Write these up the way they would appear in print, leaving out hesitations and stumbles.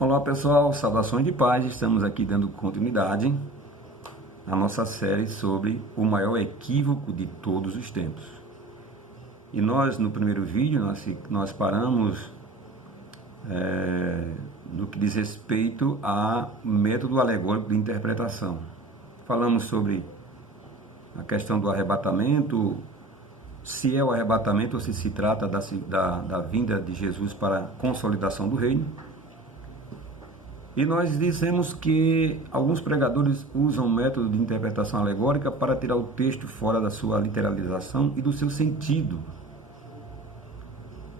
Olá pessoal, saudações de paz, estamos aqui dando continuidade à nossa série sobre o maior equívoco de todos os tempos. E nós, no primeiro vídeo, nós paramos no que diz respeito a método alegórico de interpretação. Falamos sobre a questão do arrebatamento, se é o arrebatamento ou se trata da vinda de Jesus para a consolidação do reino. E nós dissemos que alguns pregadores usam o método de interpretação alegórica para tirar o texto fora da sua literalização e do seu sentido.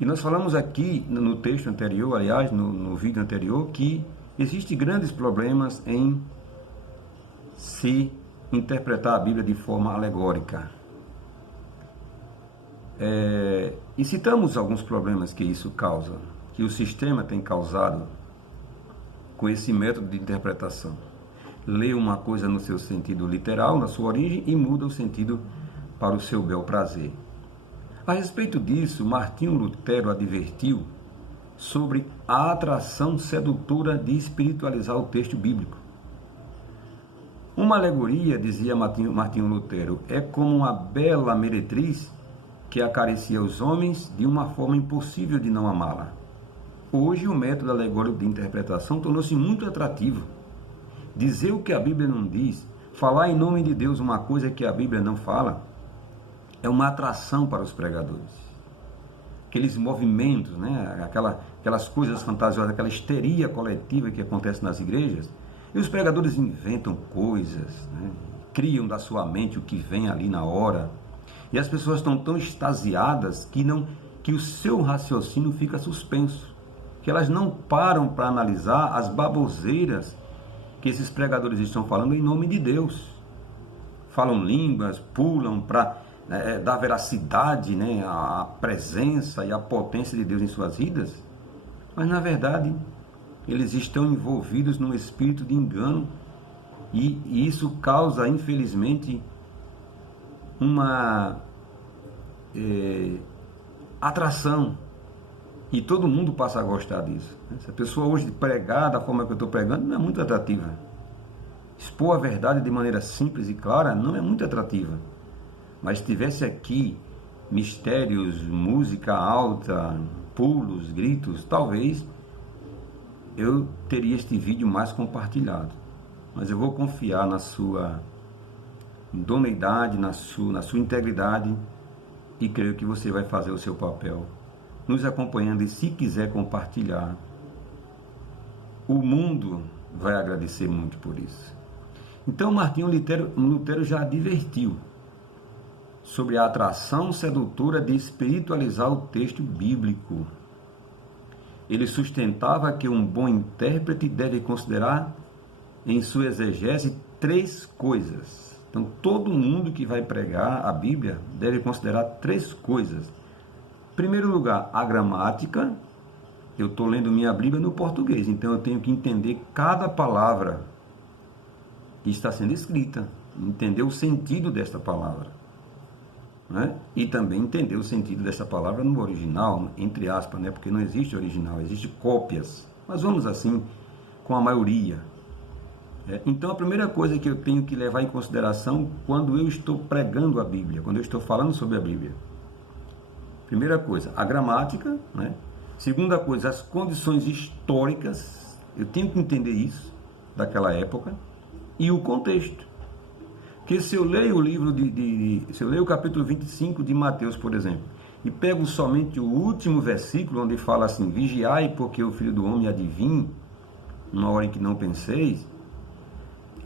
E nós falamos aqui no texto anterior, aliás, no vídeo anterior, que existem grandes problemas em se interpretar a Bíblia de forma alegórica. E citamos alguns problemas que isso causa, que o sistema tem causado com esse método de interpretação. Lê uma coisa no seu sentido literal, na sua origem, e muda o sentido para o seu bel prazer. A respeito disso, Martinho Lutero advertiu sobre a atração sedutora de espiritualizar o texto bíblico. Uma alegoria, dizia Martinho Lutero, é como uma bela meretriz que acaricia os homens de uma forma impossível de não amá-la. Hoje o método alegórico de interpretação tornou-se muito atrativo. Dizer o que a Bíblia não diz, falar em nome de Deus uma coisa que a Bíblia não fala, é uma atração para os pregadores. Aqueles movimentos, aquelas coisas fantasiosas, aquela histeria coletiva que acontece nas igrejas, e os pregadores inventam coisas, criam da sua mente o que vem ali na hora, e as pessoas estão tão extasiadas que o seu raciocínio fica suspenso, que elas não param para analisar as baboseiras que esses pregadores estão falando em nome de Deus. Falam línguas, pulam para dar veracidade, à presença e à potência de Deus em suas vidas, mas na verdade eles estão envolvidos num espírito de engano e isso causa, infelizmente, uma atração. E todo mundo passa a gostar disso. Se a pessoa hoje pregar da forma que eu estou pregando, não é muito atrativa. Expor a verdade de maneira simples e clara não é muito atrativa. Mas se tivesse aqui mistérios, música alta, pulos, gritos, talvez eu teria este vídeo mais compartilhado. Mas eu vou confiar na sua idoneidade, na sua integridade, e creio que você vai fazer o seu papel nos acompanhando, e se quiser compartilhar, o mundo vai agradecer muito por isso. Então Martinho Lutero já advertiu sobre a atração sedutora de espiritualizar o texto bíblico. Ele sustentava que um bom intérprete deve considerar em sua exegese 3 coisas. Então todo mundo que vai pregar a Bíblia deve considerar 3 coisas. Em primeiro lugar, a gramática. Eu estou lendo minha Bíblia no português, então eu tenho que entender cada palavra que está sendo escrita, entender o sentido desta palavra, e também entender o sentido dessa palavra no original, entre aspas, porque não existe original, existe cópias, mas vamos assim com a maioria. Então a primeira coisa que eu tenho que levar em consideração quando eu estou pregando a Bíblia, quando eu estou falando sobre a Bíblia, primeira coisa, a gramática, Segunda coisa, as condições históricas, eu tenho que entender isso, daquela época, e o contexto. Porque se eu leio o livro se eu leio o capítulo 25 de Mateus, por exemplo, e pego somente o último versículo, onde fala assim, vigiai porque o Filho do Homem há de vir, numa hora em que não penseis,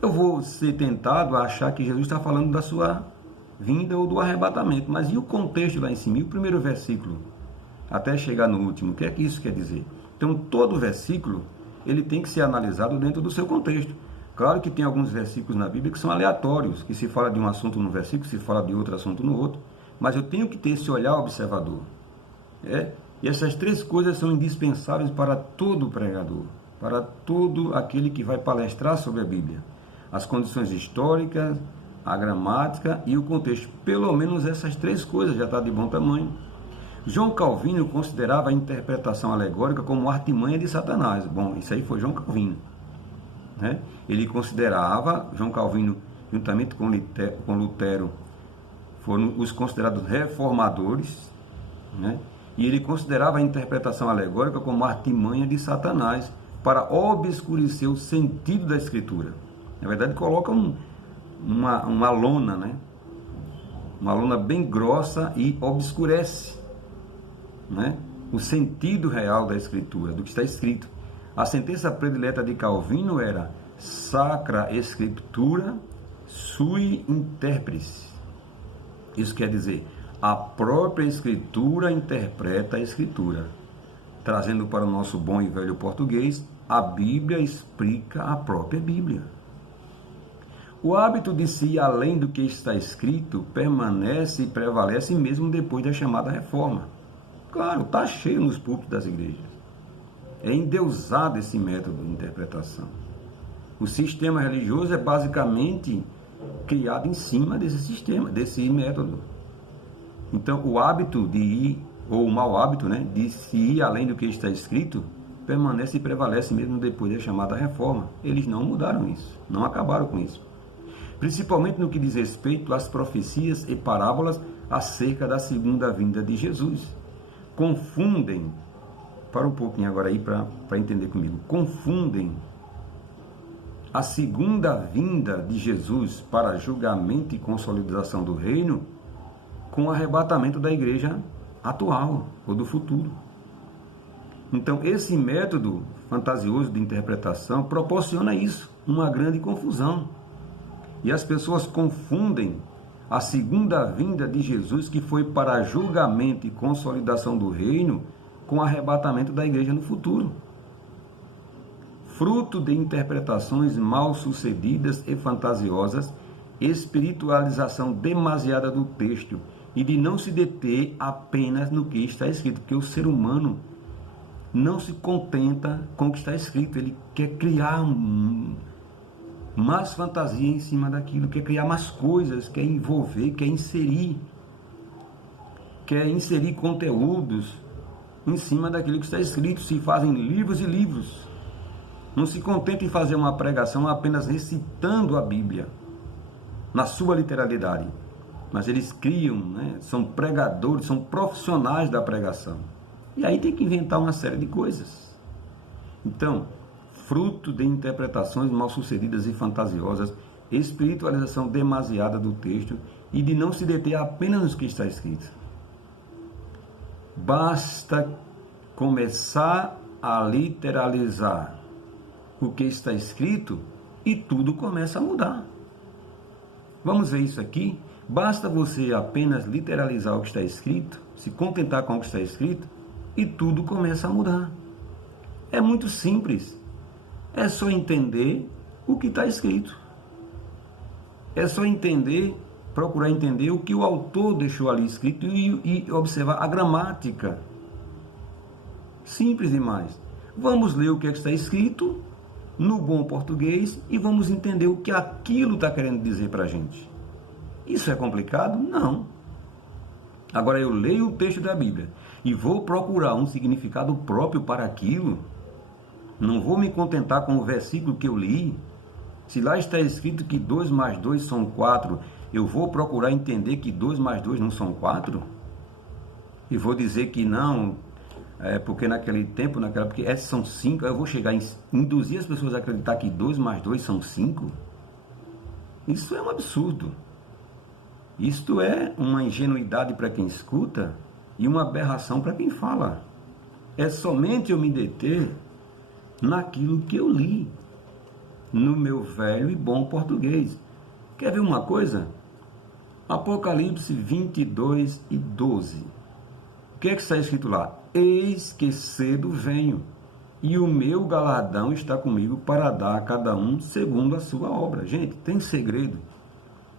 eu vou ser tentado a achar que Jesus está falando da sua vinda ou do arrebatamento. Mas e o contexto lá em cima? E o primeiro versículo? Até chegar no último, o que é que isso quer dizer? Então, todo versículo, ele tem que ser analisado dentro do seu contexto. Claro que tem alguns versículos na Bíblia que são aleatórios, que se fala de um assunto no versículo, se fala de outro assunto no outro, mas eu tenho que ter esse olhar observador. E essas 3 coisas são indispensáveis para todo pregador, para todo aquele que vai palestrar sobre a Bíblia. As condições históricas, a gramática e o contexto. Pelo menos essas 3 coisas já está de bom tamanho. João Calvino considerava a interpretação alegórica como artimanha de Satanás. Bom, isso aí foi João Calvino, né? Ele considerava, João Calvino, juntamente com Lutero, foram os considerados reformadores, né? E ele considerava a interpretação alegórica como artimanha de Satanás para obscurecer o sentido da Escritura. Na verdade, coloca uma lona, né? Uma lona bem grossa e obscurece, né, o sentido real da Escritura, do que está escrito. A sentença predileta de Calvino era Sacra Scriptura sui interpretis. Isso quer dizer, a própria Escritura interpreta a Escritura. Trazendo para o nosso bom e velho português, a Bíblia explica a própria Bíblia. O hábito de se ir além do que está escrito permanece e prevalece mesmo depois da chamada reforma. Claro, está cheio nos púlpitos das igrejas. É endeusado esse método de interpretação. O sistema religioso é basicamente criado em cima desse sistema, desse método. Então, o hábito de ir, ou o mau hábito, né, de se ir além do que está escrito, permanece e prevalece mesmo depois da chamada reforma. Eles não mudaram isso, não acabaram com isso. Principalmente no que diz respeito às profecias e parábolas acerca da segunda vinda de Jesus. Confundem, para um pouquinho agora aí para entender comigo, confundem a segunda vinda de Jesus para julgamento e consolidação do reino com o arrebatamento da igreja atual ou do futuro. Então, esse método fantasioso de interpretação proporciona isso, uma grande confusão. E as pessoas confundem a segunda vinda de Jesus, que foi para julgamento e consolidação do reino, com o arrebatamento da igreja no futuro. Fruto de interpretações mal sucedidas e fantasiosas, espiritualização demasiada do texto e de não se deter apenas no que está escrito, porque o ser humano não se contenta com o que está escrito, ele quer criar mais fantasia em cima daquilo, quer criar mais coisas, quer envolver, quer inserir conteúdos em cima daquilo que está escrito. Se fazem livros e livros. Não se contenta em fazer uma pregação apenas recitando a Bíblia, na sua literalidade. Mas eles criam, né? São pregadores, são profissionais da pregação. E aí tem que inventar uma série de coisas. Então, fruto de interpretações mal sucedidas e fantasiosas, espiritualização demasiada do texto e de não se deter apenas no que está escrito. Basta começar a literalizar o que está escrito e tudo começa a mudar. Vamos ver isso aqui? Basta você apenas literalizar o que está escrito, se contentar com o que está escrito e tudo começa a mudar. É muito simples. É só entender o que está escrito. É só entender, procurar entender o que o autor deixou ali escrito e observar a gramática. Simples demais. Vamos ler o que está escrito no bom português e vamos entender o que aquilo está querendo dizer para a gente. Isso é complicado? Não. Agora eu leio o texto da Bíblia e vou procurar um significado próprio para aquilo. Não vou me contentar com o versículo que eu li. Se lá está escrito que 2 mais 2 são 4, eu vou procurar entender que 2 mais 2 não são 4? E vou dizer que não, porque naquele tempo, porque essas são 5, eu vou chegar a induzir as pessoas a acreditar que 2 mais 2 são 5? Isso é um absurdo. Isto é uma ingenuidade para quem escuta e uma aberração para quem fala. É somente eu me deter naquilo que eu li, no meu velho e bom português. Quer ver uma coisa? Apocalipse 22 e 12. O que é que está escrito lá? Eis que cedo venho, e o meu galardão está comigo para dar a cada um segundo a sua obra. Gente, tem segredo.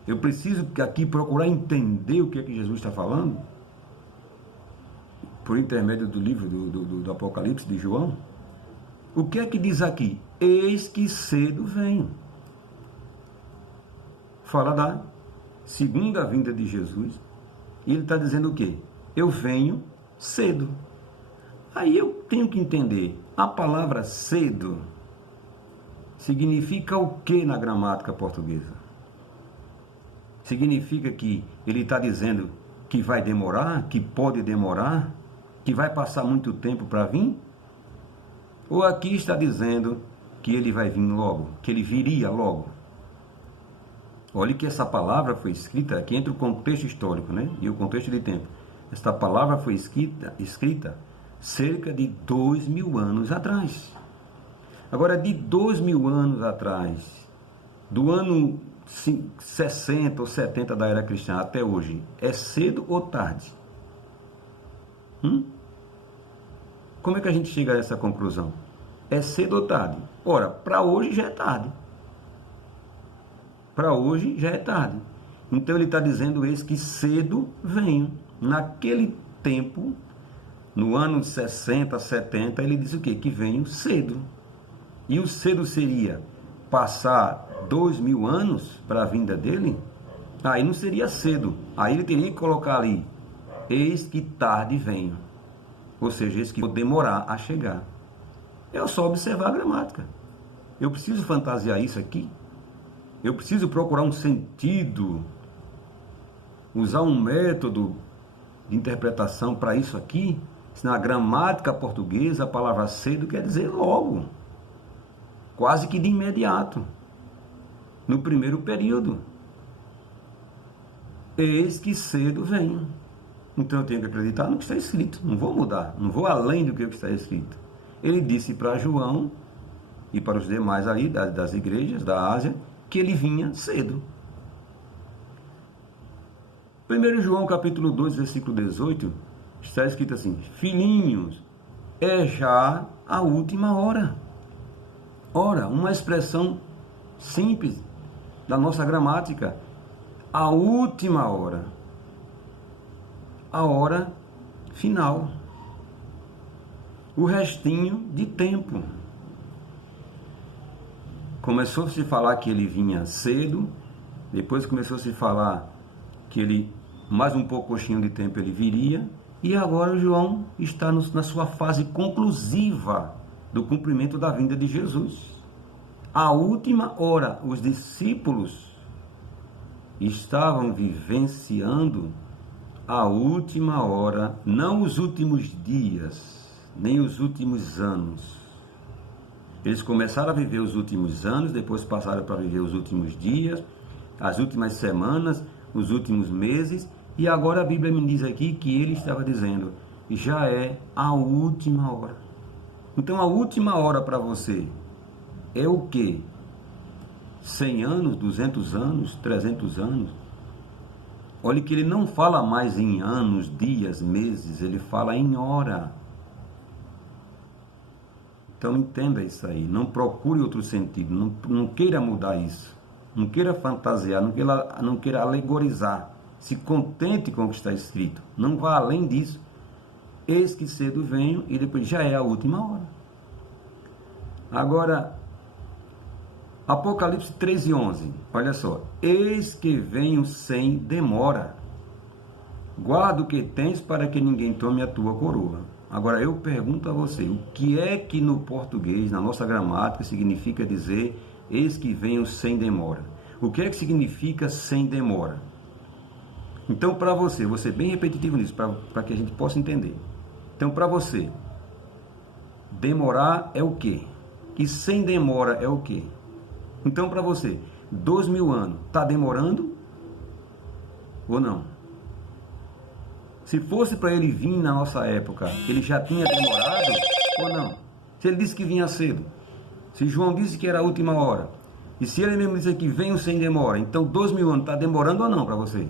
Eu preciso aqui procurar entender o que é que Jesus está falando, por intermédio do livro do Apocalipse de João. O que é que diz aqui? Eis que cedo venho. Fala da segunda vinda de Jesus. E ele está dizendo o quê? Eu venho cedo. Aí eu tenho que entender, a palavra cedo significa o que na gramática portuguesa? Significa que ele está dizendo que vai demorar, que pode demorar, que vai passar muito tempo para vir? Ou aqui está dizendo que ele vai vir logo, que ele viria logo? Olhe que essa palavra foi escrita aqui entre o contexto histórico, né, e o contexto de tempo. Esta palavra foi escrita cerca de 2000 anos atrás. Agora, de 2000 anos atrás, do ano 60 ou 70 da era cristã até hoje, é cedo ou tarde? Como é que a gente chega a essa conclusão? É cedo ou tarde? Ora, para hoje já é tarde. Para hoje já é tarde. Então ele está dizendo eis que cedo venho. Naquele tempo, no ano 60, 70, ele diz o quê? Que venho cedo. E o cedo seria passar 2000 anos para a vinda dele? Aí não seria cedo. Aí ele teria que colocar ali, eis que tarde venho. Ou seja, eis que vou demorar a chegar. É só observar a gramática. Eu preciso fantasiar isso aqui? Eu preciso procurar um sentido, usar um método de interpretação para isso aqui? Na gramática portuguesa, a palavra cedo quer dizer logo, quase que de imediato, no primeiro período. Eis que cedo venho. Então eu tenho que acreditar no que está escrito, não vou mudar, não vou além do que está escrito. Ele disse para João e para os demais ali das igrejas da Ásia que ele vinha cedo. 1 João capítulo 2, versículo 18, está escrito assim: filhinhos, é já a última hora. Ora, uma expressão simples da nossa gramática, a última hora, a hora final, o restinho de tempo. Começou a se falar que ele vinha cedo, depois começou a se falar que ele, mais um pouquinho de tempo ele viria, e agora João está na sua fase conclusiva do cumprimento da vinda de Jesus. A última hora, os discípulos estavam vivenciando a última hora, não os últimos dias, nem os últimos anos. Eles começaram a viver os últimos anos, depois passaram para viver os últimos dias, as últimas semanas, os últimos meses, e agora a Bíblia me diz aqui que ele estava dizendo, já é a última hora. Então a última hora para você é o quê? 100 anos, 200 anos, 300 anos? Olha que ele não fala mais em anos, dias, meses, ele fala em hora. Então entenda isso aí, não procure outro sentido, não queira mudar isso, não queira fantasiar, não queira alegorizar, se contente com o que está escrito, não vá além disso. Eis que cedo venho e depois já é a última hora. Agora, Apocalipse 13:11, olha só, eis que venho sem demora, guarda o que tens para que ninguém tome a tua coroa. Agora eu pergunto a você, o que é que no português, na nossa gramática, significa dizer eis que venho sem demora? O que é que significa sem demora? Então para você, vou ser bem repetitivo nisso, para que a gente possa entender. Então para você, demorar é o quê? E sem demora é o quê? Então para você, 2000 anos, está demorando ou não? Se fosse para ele vir na nossa época, ele já tinha demorado ou não? Se ele disse que vinha cedo, se João disse que era a última hora, e se ele mesmo disse que venho sem demora, então 2000 anos está demorando ou não para você?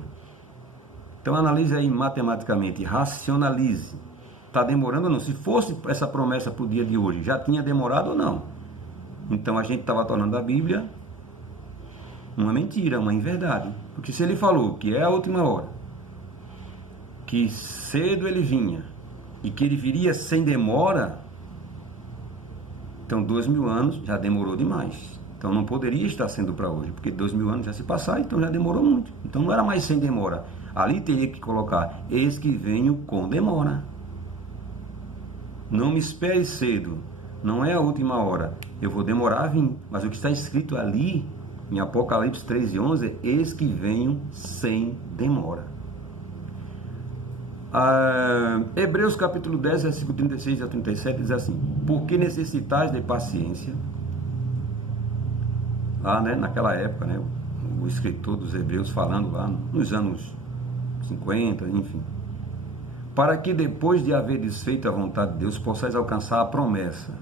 Então analise aí matematicamente, racionalize. Está demorando ou não? Se fosse essa promessa para o dia de hoje, já tinha demorado ou não? Então a gente estava tornando a Bíblia uma mentira, uma inverdade. Porque se ele falou que é a última hora, que cedo ele vinha e que ele viria sem demora, então 2000 anos já demorou demais. Então não poderia estar sendo para hoje, porque 2000 anos já se passaram, então já demorou muito. Então não era mais sem demora. Ali teria que colocar, eis que venho com demora. Não me espere cedo, não é a última hora, eu vou demorar a vir. Mas o que está escrito ali, em Apocalipse 3:11, é: eis que venho sem demora. Hebreus capítulo 10, versículo 36 a 37 diz assim: porque necessitais de paciência, lá, né, naquela época, né, o escritor dos Hebreus falando lá nos anos 50, enfim, para que depois de haver desfeito a vontade de Deus, possais alcançar a promessa.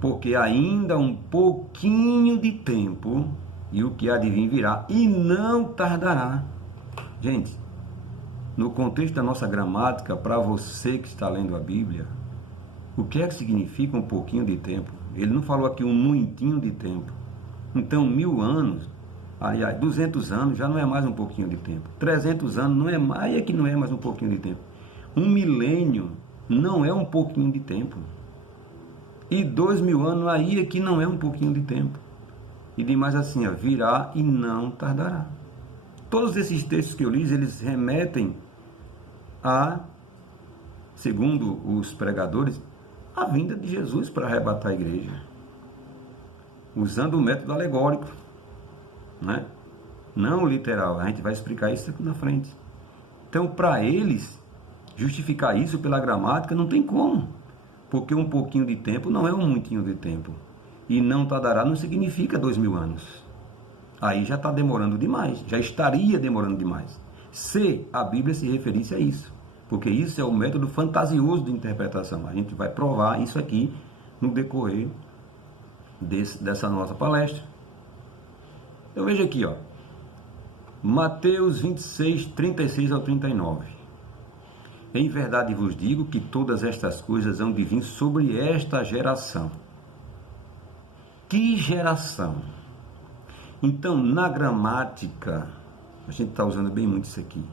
Porque ainda um pouquinho de tempo, e o que há de vir virá, e não tardará. Gente, no contexto da nossa gramática, para você que está lendo a Bíblia, o que é que significa um pouquinho de tempo? Ele não falou aqui um muitinho de tempo. Então, 1000 anos, aliás, 200 anos já não é mais um pouquinho de tempo. 300 anos não é mais, aí é que não é mais um pouquinho de tempo. 1 milênio não é um pouquinho de tempo. E 2000 anos aí é que não é um pouquinho de tempo. E diz mais assim, ó, virá e não tardará. Todos esses textos que eu li, eles remetem a, segundo os pregadores, a vinda de Jesus para arrebatar a igreja, usando o método alegórico, né? Não literal. A gente vai explicar isso aqui na frente. Então, para eles, justificar isso pela gramática não tem como, porque um pouquinho de tempo não é um muitinho de tempo, e não tardará não significa 2000 anos. Aí já está demorando demais, já estaria demorando demais, se a Bíblia se referisse a isso, porque isso é o método fantasioso de interpretação. A gente vai provar isso aqui no decorrer dessa nossa palestra. Eu vejo aqui, ó, Mateus 26, 36 ao 39. Em verdade vos digo que todas estas coisas hão de vir sobre esta geração. Que geração? Então, na gramática, a gente está usando bem muito isso aqui,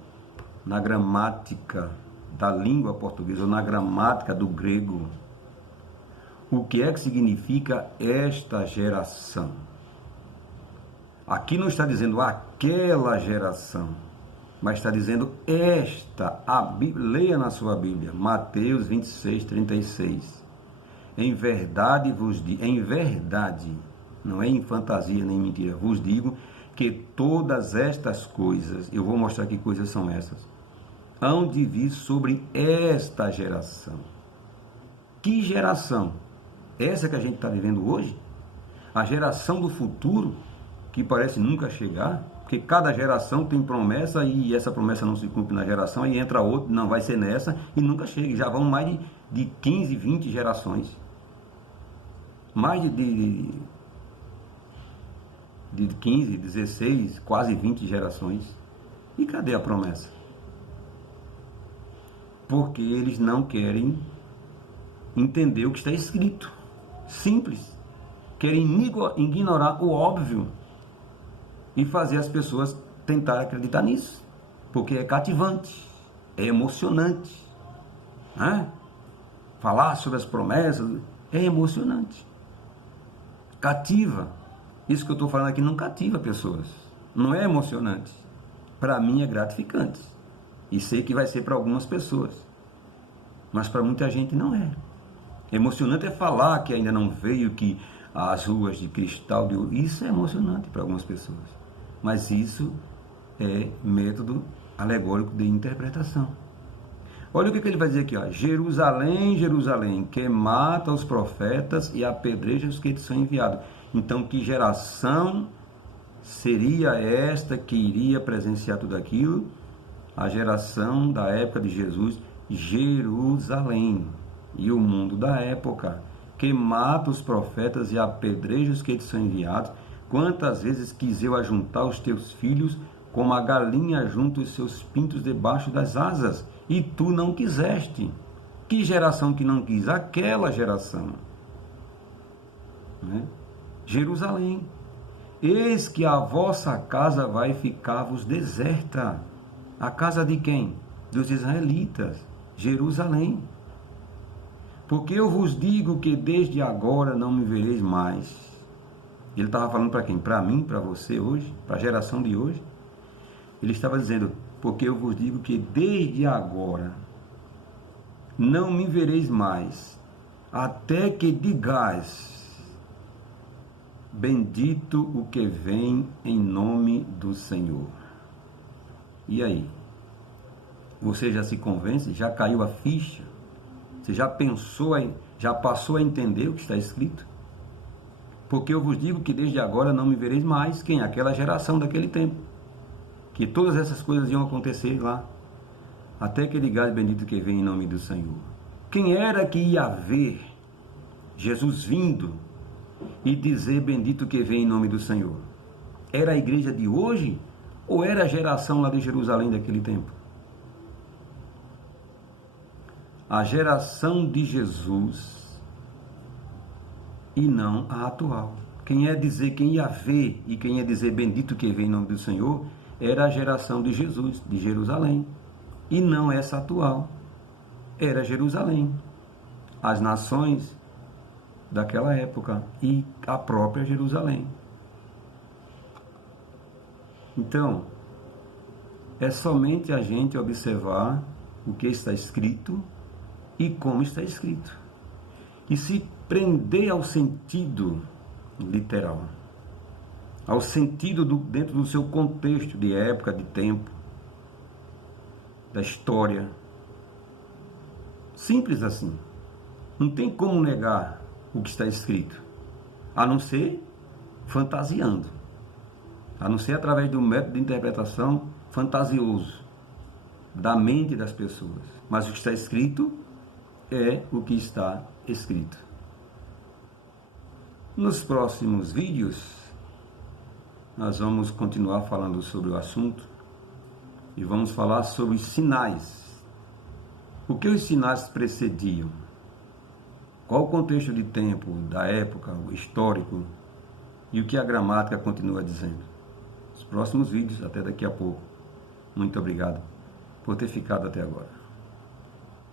na gramática da língua portuguesa, ou na gramática do grego, o que é que significa esta geração? Aqui não está dizendo aquela geração, mas está dizendo esta. Leia na sua Bíblia, Mateus 26, 36. Em verdade vos digo, em verdade, não é em fantasia nem mentira, vos digo que todas estas coisas, eu vou mostrar que coisas são essas, hão de vir sobre esta geração. Que geração? Essa que a gente está vivendo hoje? A geração do futuro, que parece nunca chegar, porque cada geração tem promessa e essa promessa não se cumpre na geração, aí entra outra, não vai ser nessa e nunca chega. Já vão mais de 15, 20 gerações. Mais de 15, 16, quase 20 gerações. E cadê a promessa? Porque eles não querem entender o que está escrito. Simples. Querem ignorar o óbvio e fazer as pessoas tentarem acreditar nisso. Porque é cativante, é emocionante, né? Falar sobre as promessas é emocionante. Cativa. Isso que eu estou falando aqui não cativa pessoas. Não é emocionante. Para mim é gratificante. E sei que vai ser para algumas pessoas. Mas para muita gente não é. Emocionante é falar que ainda não veio, que as ruas de cristal de ouro. Isso é emocionante para algumas pessoas. Mas isso é método alegórico de interpretação. Olha o que ele vai dizer aqui, ó. Jerusalém, Jerusalém, que mata os profetas e apedreja os que te são enviados. Então, que geração seria esta que iria presenciar tudo aquilo? A geração da época de Jesus, Jerusalém, e o mundo da época, que mata os profetas e apedreja os que te são enviados. Quantas vezes quis eu ajuntar os teus filhos, como a galinha junta os seus pintos debaixo das asas, e tu não quiseste. Que geração que não quis? Aquela geração, né? Jerusalém, eis que a vossa casa vai ficar-vos deserta. A casa de quem? Dos israelitas. Jerusalém. Porque eu vos digo que desde agora não me vereis mais. Ele estava falando para quem? Para mim, para você hoje, para a geração de hoje. Ele estava dizendo, porque eu vos digo que desde agora não me vereis mais, até que digais, bendito o que vem em nome do Senhor. E aí? Você já se convence? Já caiu a ficha? Você já pensou, já passou a entender o que está escrito? Porque eu vos digo que desde agora não me vereis mais. Quem? Aquela geração daquele tempo. Que todas essas coisas iam acontecer lá. Até que digais, bendito que vem em nome do Senhor. Quem era que ia ver Jesus vindo e dizer bendito que vem em nome do Senhor? Era a igreja de hoje ou era a geração lá de Jerusalém daquele tempo? A geração de Jesus e não a atual. Quem ia ver e quem ia dizer bendito que vem em nome do Senhor era a geração de Jesus, de Jerusalém, e não essa atual. Era Jerusalém, as nações daquela época e a própria Jerusalém. Então, é somente a gente observar o que está escrito e como está escrito. E se prender ao sentido literal, ao sentido dentro do seu contexto de época, de tempo, da história. Simples assim. Não tem como negar o que está escrito, a não ser fantasiando, a não ser através do método de interpretação fantasioso da mente das pessoas. Mas o que está escrito é o que está escrito. Nos próximos vídeos, nós vamos continuar falando sobre o assunto e vamos falar sobre os sinais. O que os sinais precediam? Qual o contexto de tempo, da época, o histórico e o que a gramática continua dizendo? Os próximos vídeos, até daqui a pouco. Muito obrigado por ter ficado até agora.